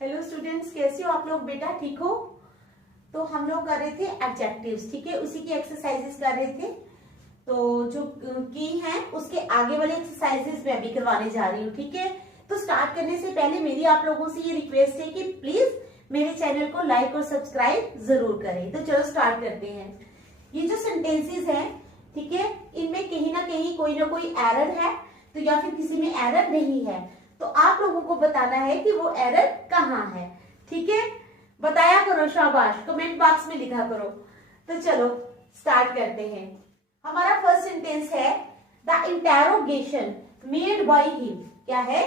Hello students, कैसे हो आप लोग? बेटा ठीक हो? तो हम लोग कर रहे थे एडजेक्टिव्स, ठीक है, उसी की एक्सरसाइजेस कर रहे थे। तो जो की हैं उसके आगे वाले एक्सरसाइजेस मैं भी करवाने जा रही हूँ, ठीक है। तो स्टार्ट करने से पहले मेरी आप लोगों से ये रिक्वेस्ट है कि प्लीज मेरे चैनल को लाइक और सब्सक्राइब जरूर करें। तो चलो स्टार्ट करते हैं। ये जो सेंटेंसेस हैं, ठीक है, इनमें कहीं ना कहीं कोई ना कोई एरर है, तो या फिर किसी में एरर नहीं है, तो आप लोगों को बताना है कि वो एरर कहाँ है, ठीक है। बताया करो, शाबाश, कमेंट बॉक्स में लिखा करो। तो चलो स्टार्ट करते हैं। हमारा फर्स्ट सेंटेंस है the interrogation made by him. क्या है?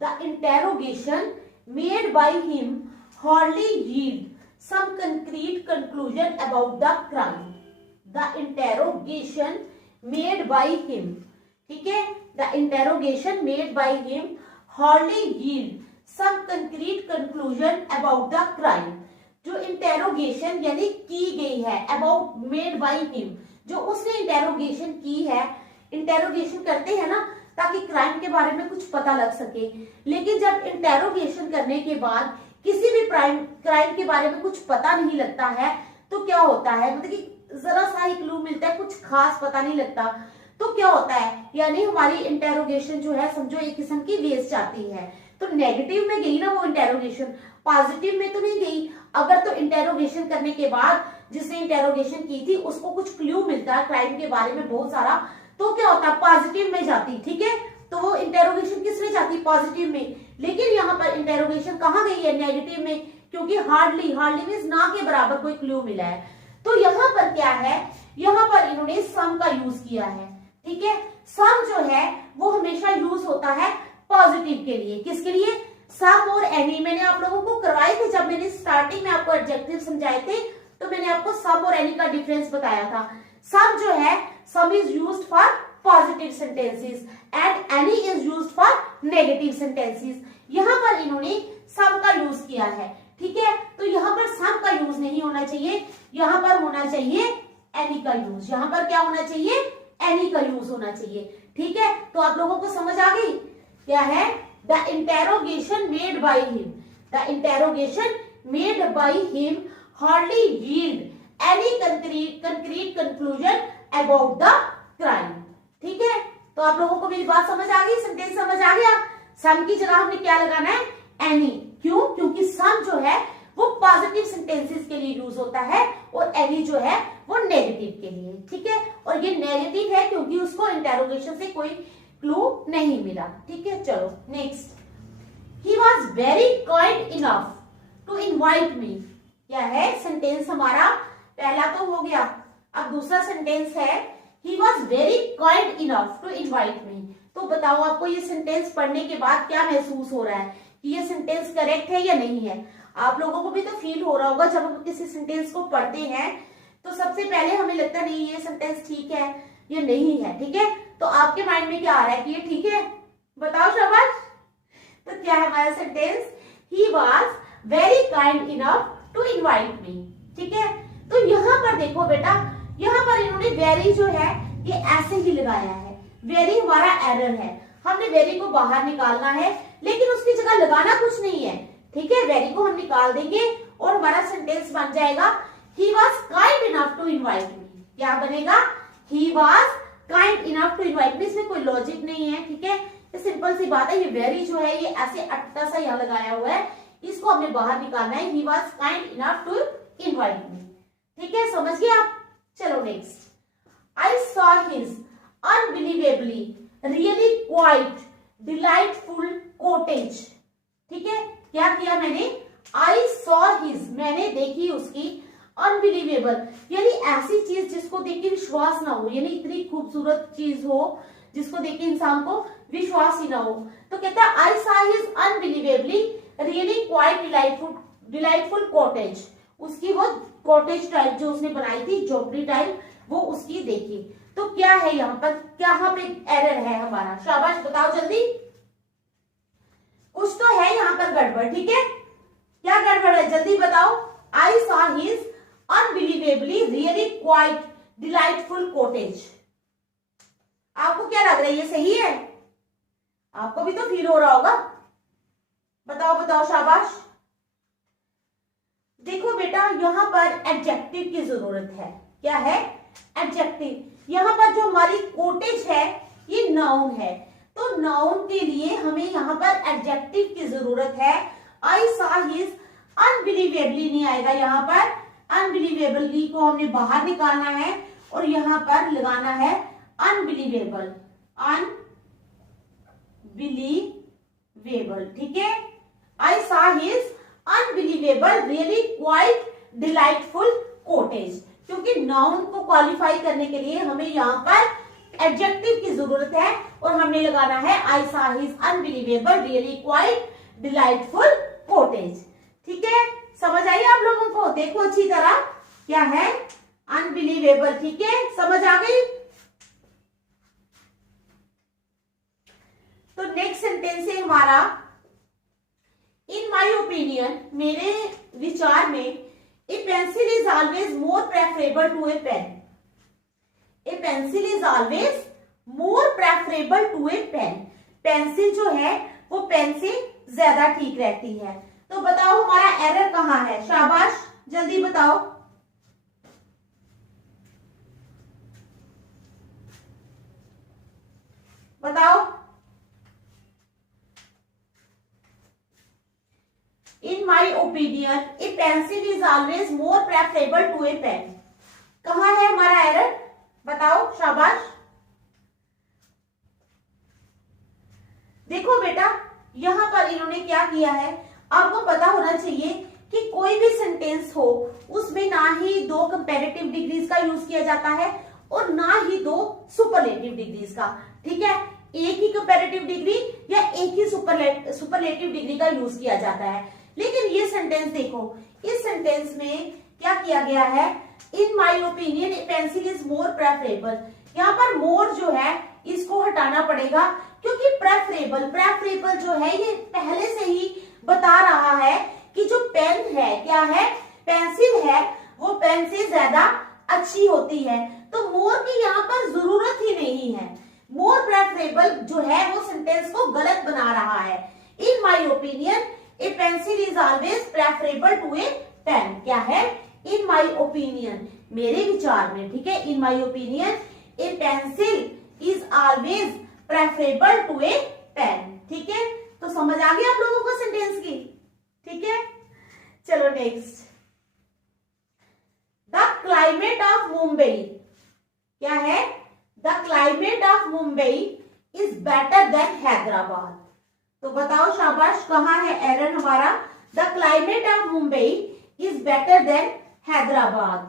The interrogation made by him hardly yield some concrete conclusion about the crime. The interrogation made by him, ठीक है, the interrogation made by him hardly yield some concrete conclusion about the crime. जो interrogation यानी की गई है, about made by him, जो उसने interrogation की है, इंटेरोगेशन करते हैं ना ताकि क्राइम के बारे में कुछ पता लग सके, लेकिन जब इंटेरोगेशन करने के बाद किसी भी क्राइम के बारे में कुछ पता नहीं लगता है तो क्या होता है, मतलब कि जरा सा ही क्लू मिलता है, कुछ खास पता नहीं लगता, तो क्या होता है, यानी हमारी इंटेरोगेशन जो है समझो एक किस्म की वेस्ट जाती है। तो नेगेटिव में गई ना वो इंटेरोगेशन, पॉजिटिव में तो नहीं गई। अगर तो इंटेरोगेशन करने के बाद जिसने इंटेरोगेशन की थी उसको कुछ क्लू मिलता है क्राइम के बारे में बहुत सारा, तो क्या होता है, पॉजिटिव में जाती, ठीक है। तो वो इंटेरोगेशन किस में जाती? पॉजिटिव में। लेकिन यहाँ पर इंटेरोगेशन कहाँ गई है? नेगेटिव में, क्योंकि हार्डली मींस ना के बराबर कोई क्लू मिला है। तो यहाँ पर क्या है, यहाँ पर इन्होंने सम का यूज किया है, ठीक है। सम जो है वो हमेशा यूज होता है पॉजिटिव के लिए। किसके लिए? सम और एनी। मैंने आप लोगों को करवाए थे, जब मैंने स्टार्टिंग में आपको एडजेक्टिव समझाए थे तो मैंने आपको सम और एनी का डिफरेंस बताया था। सम जो है, सम is used for positive sentences and any is used for negative sentences. यहाँ पर इन्होंने सम का यूज किया है, ठीक है। तो यहाँ पर सम का यूज नहीं होना चाहिए, यहाँ पर होना चाहिए एनी का यूज। यहाँ पर क्या होना चाहिए? एनी का यूज होना चाहिए, ठीक है। तो आप लोगों को समझ आ गई? क्या है? The interrogation made by him, the interrogation made by him hardly yield any concrete conclusion about the crime, ठीक है। तो आप लोगों को मेरी बात समझ आ गई? सेंटेंस समझ आ गया? सम की जगह हमने क्या लगाना है? एनी। क्यों? क्योंकि सम जो है वो पॉजिटिव सेंटेंसेस के लिए यूज होता है और एनी जो है वो नेगेटिव के लिए, ठीक है। और ये नेगेटिव है क्योंकि उसको इंटेरोगेशन से कोई क्लू नहीं मिला, ठीक है। चलो next. He was very kind enough to invite me. क्या है? सेंटेंस हमारा पहला तो हो गया, अब दूसरा सेंटेंस है he was very kind enough to invite me. तो बताओ आपको ये सेंटेंस पढ़ने के बाद क्या महसूस हो रहा है कि ये सेंटेंस करेक्ट है या नहीं है? आप लोगों को भी तो फील हो रहा होगा जब हम किसी सेंटेंस को पढ़ते हैं तो सबसे पहले हमें लगता नहीं ये सेंटेंस ठीक है ये नहीं है, ठीक है। तो आपके माइंड में क्या आ रहा है कि ये ठीक है? बताओ शाबाश। तो क्या है हमारा sentence? He was very kind enough to invite me, ठीक है। तो यहाँ पर देखो बेटा, यहाँ पर इन्होंने वेरी जो है ये ऐसे ही लगाया है। वेरी हमारा एरर है, हमने वेरी को बाहर निकालना है लेकिन उसकी जगह लगाना कुछ नहीं है, ठीक है। वेरी को हम निकाल देंगे और हमारा सेंटेंस बन जाएगा he was kind enough to invite me. क्या बनेगा? He was kind enough to invite me. इसमें कोई लॉजिक नहीं है, ठीक है, ये सिंपल सी बात है। ये वेरी जो है ये ऐसे अट्टा सा यहाँ लगाया हुआ है, इसको हमने बाहर निकालना है। He was kind enough to invite me, ठीक है, समझ गए आप? चलो next. I saw his unbelievably really quite delightful cottage, ठीक है। क्या किया मैंने? आई सॉ हिज, मैंने देखी उसकी, अनबिलीवेबल यानी ऐसी चीज जिसको देख के विश्वास ना हो, यानी इतनी खूबसूरत चीज हो जिसको देख के इंसान को विश्वास ही ना हो। तो कहता है आई saw his unbelievably really quite delightful cottage. उसकी वो कॉटेज टाइप जो उसने बनाई थी, झोपड़ी टाइप, वो उसकी देखी। तो क्या है यहाँ पर, क्या पे एरर है हमारा? शाबाश, बताओ जल्दी। कुछ तो है यहाँ पर गड़बड़, ठीक है। क्या गड़बड़ है जल्दी बताओ? आई saw his unbelievably really quite delightful cottage. आपको क्या लग रहा है, ये सही है? आपको भी तो फील हो रहा होगा। बताओ बताओ, शाबाश। देखो बेटा, यहाँ पर एडजेक्टिव की जरूरत है। क्या है? एडजेक्टिव। यहाँ पर जो हमारी कॉटेज है ये नाउन है, तो नाउन के लिए हमें यहाँ पर एडजेक्टिव की जरूरत है। आई सा हिज अनबिलीवेबली नहीं आएगा यहाँ पर, अनबिलीवेबली को हमने बाहर निकालना है और यहाँ पर लगाना है अनबिलीवेबल, अनबिलीवेबल। ठीक है, I saw his unbelievable really quite delightful cottage, क्योंकि नाउन को क्वालिफाई करने के लिए हमें यहाँ पर एडजेक्टिव की जरूरत है और हमने लगाना है I saw his unbelievable really quite delightful cottage. ठीक है, समझ आई आप लोगों को? देखो अच्छी तरह, क्या है? अनबिलीवेबल। ठीक है, समझ आ गई? तो नेक्स्ट सेंटेंस है हमारा, इन माई ओपिनियन, मेरे विचार में, a pencil is always more preferable to a pen. A pencil is always more preferable to a pen. Pencil जो है वो पेन से ज्यादा ठीक रहती है। तो बताओ हमारा एरर कहाँ है? शाबाश, जल्दी बताओ। बताओ। In my opinion, a pencil is always more preferable to a pen. कहाँ है हमारा एरर? बताओ, शाबाश। देखो बेटा, यहाँ पर इन्होंने क्या किया है, आपको पता होना चाहिए कि कोई भी सेंटेंस हो उसमें ना ही दो कंपैरेटिव डिग्रीज का यूज किया जाता है और ना ही दो सुपरलेटिव डिग्रीज का। ठीक है, एक ही कंपैरेटिव डिग्री या एक ही सुपरलेटिव डिग्री का यूज किया जाता है। लेकिन ये सेंटेंस देखो, इस सेंटेंस में क्या किया गया है? In my opinion a pencil is more preferable. यहाँ पर मोर जो है इसको हटाना पड़ेगा, क्योंकि प्रेफरेबल जो है ये पहले से ही बता रहा है कि जो पेन है, क्या है? पेंसिल है, वो पेन से ज्यादा अच्छी होती है। तो मोर की यहाँ पर जरूरत ही नहीं है। मोर प्रेफरेबल जो है वो सेंटेंस को गलत बना रहा है। In my opinion a pencil is always preferable to a pen. क्या है? इन माई ओपिनियन, मेरे विचार में। ठीक है, in my opinion a pencil is always preferable to a pen. ठीक है, तो समझ आ गया आप लोगों को सेंटेंस की? ठीक है, चलो next. The climate of Mumbai. क्या है? The climate of Mumbai is better then Hyderabad. तो बताओ शाबाश, कहाँ है एरर हमारा? The climate of Mumbai is better then Hyderabad.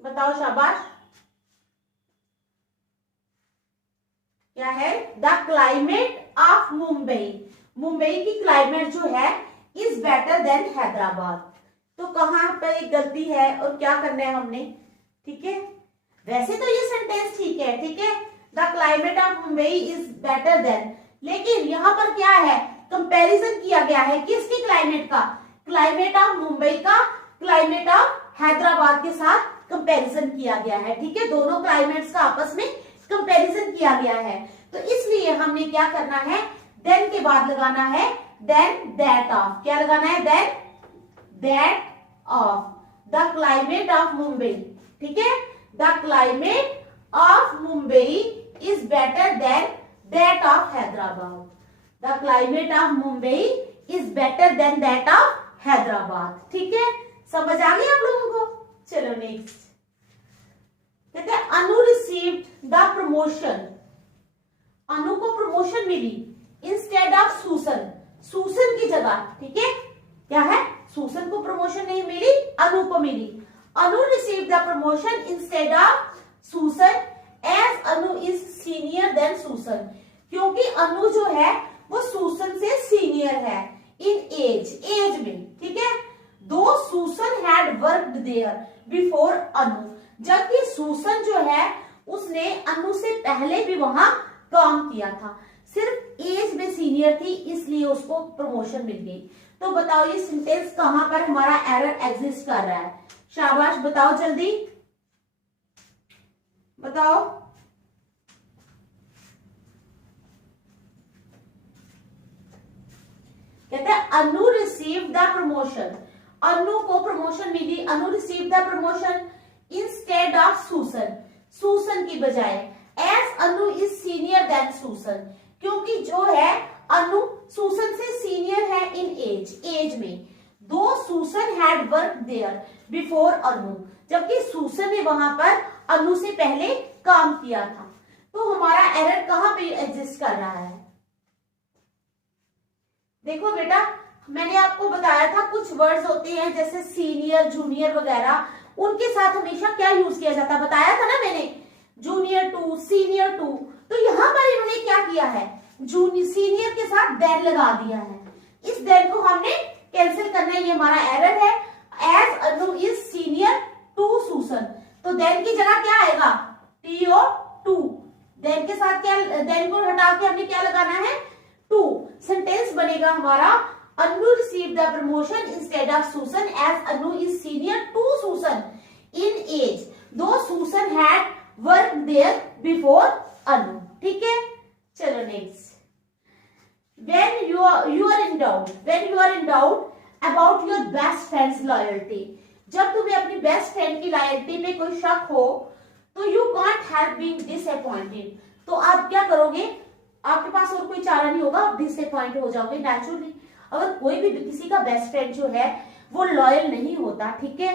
बताओ शाबाश, क्या है? The climate of Mumbai, Mumbai की क्लाइमेट जो है इज बेटर देन हैदराबाद। तो कहाँ पे गलती है और क्या करना है हमने? ठीक है, वैसे तो ये सेंटेंस ठीक है। ठीक है, the climate of Mumbai is better then, लेकिन यहाँ पर क्या है? कंपैरिजन किया गया है किसकी क्लाइमेट का? क्लाइमेट ऑफ मुंबई का क्लाइमेट ऑफ हैदराबाद के साथ कंपैरिजन किया गया है। ठीक है, दोनों क्लाइमेट्स का आपस में कंपैरिजन किया गया है। तो इसलिए हमने क्या करना है? देन के बाद लगाना है देन दैट ऑफ। क्या लगाना है? Than that of the climate of Mumbai. ठीक है, the climate of Mumbai is better than that of Hyderabad. The climate of Mumbai is better than that of Hyderabad. ठीक है, समझ आ गई आप लोगों को? चलो नेक्स्ट। कहते हैं Anu received the promotion. Anu को प्रमोशन मिली इंस्टेड ऑफ सूसन, सूसन की जगह। ठीक है, क्या है? सूसन को प्रमोशन नहीं मिली, अनु को मिली। Anu received the promotion instead of Susan as Anu is senior than Susan, क्योंकि अनु जो है वो सूसन से सीनियर है इन एज में। ठीक है, though Susan had worked there before Anu, जबकि सूसन जो है उसने अनु से पहले भी वहां काम किया था, सिर्फ एज में सीनियर थी इसलिए उसको प्रमोशन मिल गई। तो बताओ ये सेंटेंस कहां पर हमारा एरर एग्जिस्ट कर रहा है? शाबाश, बताओ जल्दी बताओ। कहते हैं Anu receive the promotion, Anu को प्रमोशन मिली, Anu receive the promotion instead of Susan, Susan की बजाय, as Anu is senior than Susan, क्योंकि जो है अनु सूसन से सीनियर है इन एज, एज में। Though Susan had work there before Anu, जबकि सूसन ने वहां पर अनु से पहले काम किया था। तो हमारा एरर कहां पे एग्जिस्ट कर रहा है? देखो बेटा, मैंने आपको बताया था कुछ वर्ड्स होते हैं जैसे सीनियर, जूनियर वगैरह, उनके साथ हमेशा क्या यूज किया जाता है, बताया था ना मैंने, जूनियर टू, सीनियर टू। तो यहां पर इन्होंने क्या किया है, जूनियर सीनियर के साथ देन लगा दिया है। इस देन को हमने कैंसिल करना है, ये हमारा एरर है। As Anu is senior to Susan, तो देन की जगह क्या आएगा, टीओ टू, देन के साथ क्या, देन को हटा के हमने क्या लगाना है, टू। सेंटेंस बनेगा हमारा Anu receive the promotion instead of Susan as Anu is senior to Susan in age, though Susan had work there before Anu. ठीक है, चलो next. When you are in doubt, when you are in doubt about your best friend's loyalty, जब तुम्हें अपनी best friend की loyalty में कोई शक हो, तो you can't help being disappointed, तो आप क्या करोगे, आपके पास और कोई चारा नहीं होगा, आप डिसअपॉइंट हो जाओगे नेचुरली। अगर कोई भी किसी का बेस्ट फ्रेंड जो है वो लॉयल नहीं होता, ठीक है,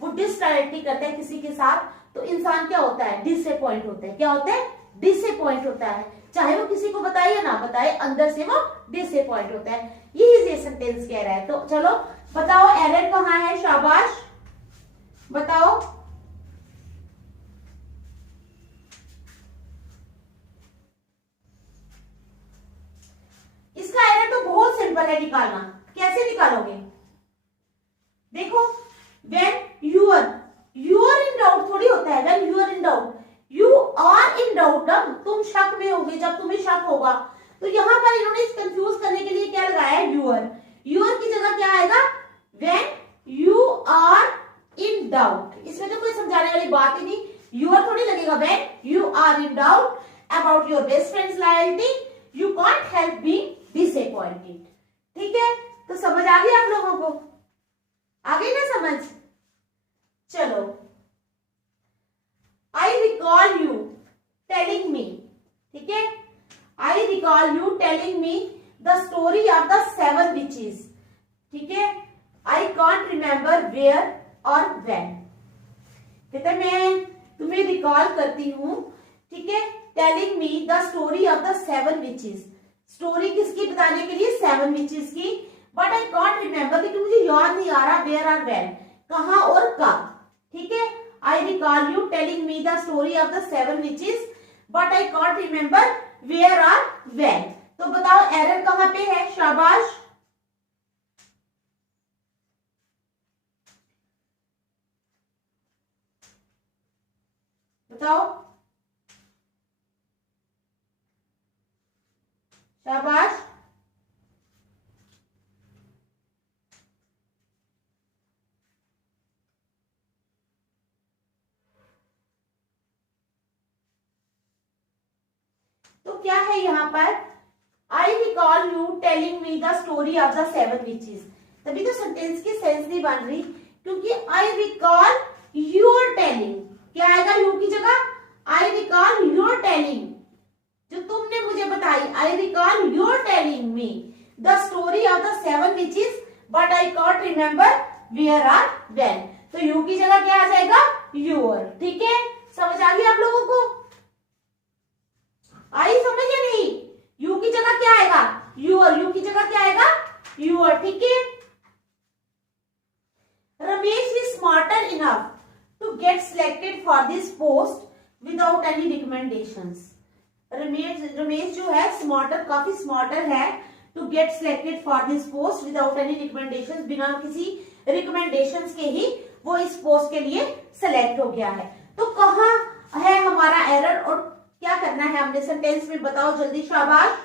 वो डिसलॉयल्टी करता है किसी के साथ, तो इंसान क्या होता है, डिसअपॉइंट होता है। क्या होता है, डिसअपॉइंट होता है, चाहे वो किसी को बताए या ना बताए, अंदर से वो डिसअपॉइंट होता है। यही ये सेंटेंस कह रहा है। तो चलो बताओ एरर कहाँ है, शाबाश बताओ। इसका एरर तो बहुत सिंपल है निकालना, कैसे निकालोगे, देखो when you are in doubt थोड़ी होता है, when you are in doubt, you are in doubt, तुम शक में होगे, जब तुम्हें शक होगा। तो यहां पर इन्होंने कंफ्यूज करने के लिए क्या लगाया है, यूर, यूर की जगह क्या आएगा, when you are in doubt. इसमें तो कोई समझाने वाली बात ही नहीं, यूर थोड़ी लगेगा, when you are in doubt about your best friend's loyalty you can't help being disappointed. ठीक है, तो समझ आ गई आप लोगों को, आ गई ना समझ। चलो, I recall you telling me, ठीक है, I recall you telling me the story of the 7 witches, ठीक है, I can't remember where or when, कहते मैं तुम्हें रिकॉल करती हूँ, ठीक है, telling me the story of the 7 witches, story किसकी बताने के लिए, 7 witches की, but I can't remember, क्योंकि मुझे याद नहीं आ रहा where or when, कहाँ और कब। ठीक है, I recall you telling me the story of the 7 witches, but I can't remember where or when। तो बताओ एरर कहां पे है, शाबाश बताओ, शाबाश। तो क्या है यहाँ पर, I recall you telling me the story of the 7 witches, तभी तो सेंटेंस की सेंस नहीं बन रही, क्योंकि आई रिकॉल यूर टेलिंग, क्या आएगा यू की जगह, आई रिकॉल यूर टेलिंग, जो तुमने मुझे बताई, I recall your telling me the story of the 7 witches but I can't remember where or when, तो यू की जगह क्या आ जाएगा, यूर। ठीक है, समझ आ गई आप लोगों को, आई समझ या नहीं, यू की जगह क्या आएगा, यूर, यू की जगह क्या आएगा, यूर। ठीक है, Ramesh is smarter enough to get selected for this post without any recommendations. Ramesh जो है स्मार्टर, काफी स्मार्टर है, to get selected for this post without any recommendations, बिना किसी रिकमेंडेशंस के ही वो इस पोस्ट के लिए सिलेक्ट हो गया है। तो कहाँ है हमारा एरर और क्या करना है हमने सेंटेंस में, बताओ जल्दी, शाबाश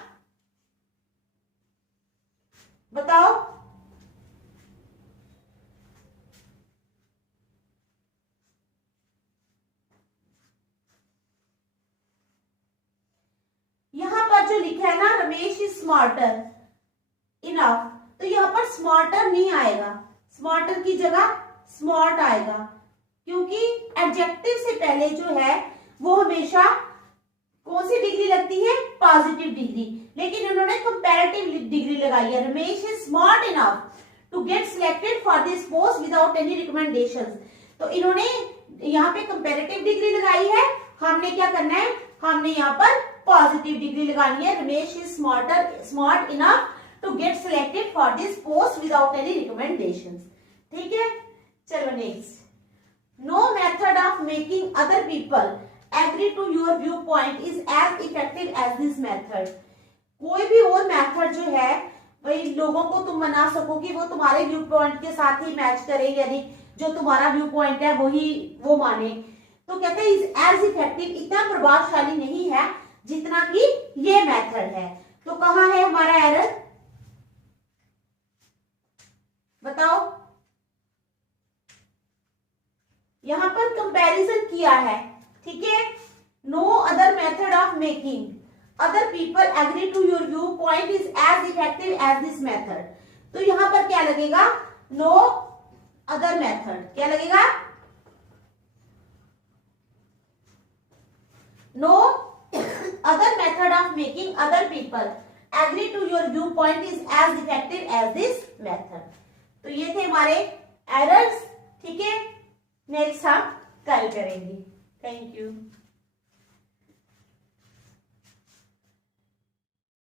बताओ। यहां पर जो लिखा है ना, रमेश इज स्मार्टर इनफ, तो यहाँ पर स्मार्टर नहीं आएगा, स्मार्टर की जगह स्मार्ट आएगा, क्योंकि एडजेक्टिव से पहले जो है वो हमेशा कौन सी डिग्री लगती है, पॉजिटिव डिग्री, लेकिन इन्होंने कंपैरेटिव डिग्री लगाई है। Ramesh is smart enough to get selected for this post without any recommendations. तो इन्होंने यहाँ पे कंपैरेटिव डिग्री लगाई है, हमने क्या करना है, हमने यहाँ पर पॉजिटिव डिग्री लगानी है। Ramesh is smart enough to get selected for this post without any recommendations. ठीक है, चलो next. No method of making other people agree to your view point is as effective as this method. कोई भी और method जो है भाई लोगों को तुम मना सको कि वो तुम्हारे व्यू पॉइंट के साथ ही मैच करे, यानी जो तुम्हारा व्यू पॉइंट है वही वो माने, तो कहते हैं इज एज इफेक्टिव, इतना प्रभावशाली नहीं है जितना कि ये मेथड है। तो कहाँ है हमारा एरर, बताओ। यहां पर कंपैरिजन किया है, ठीक है। No other method of making other people agree to your view point is as effective as this method. तो यहां पर क्या लगेगा, नो अदर मेथड, क्या लगेगा, no other method of making other people agree to your view point is as effective as this method. तो ये थे हमारे एरर्स, ठीक है। नेक्स्ट हम कल करेंगे। Thank you.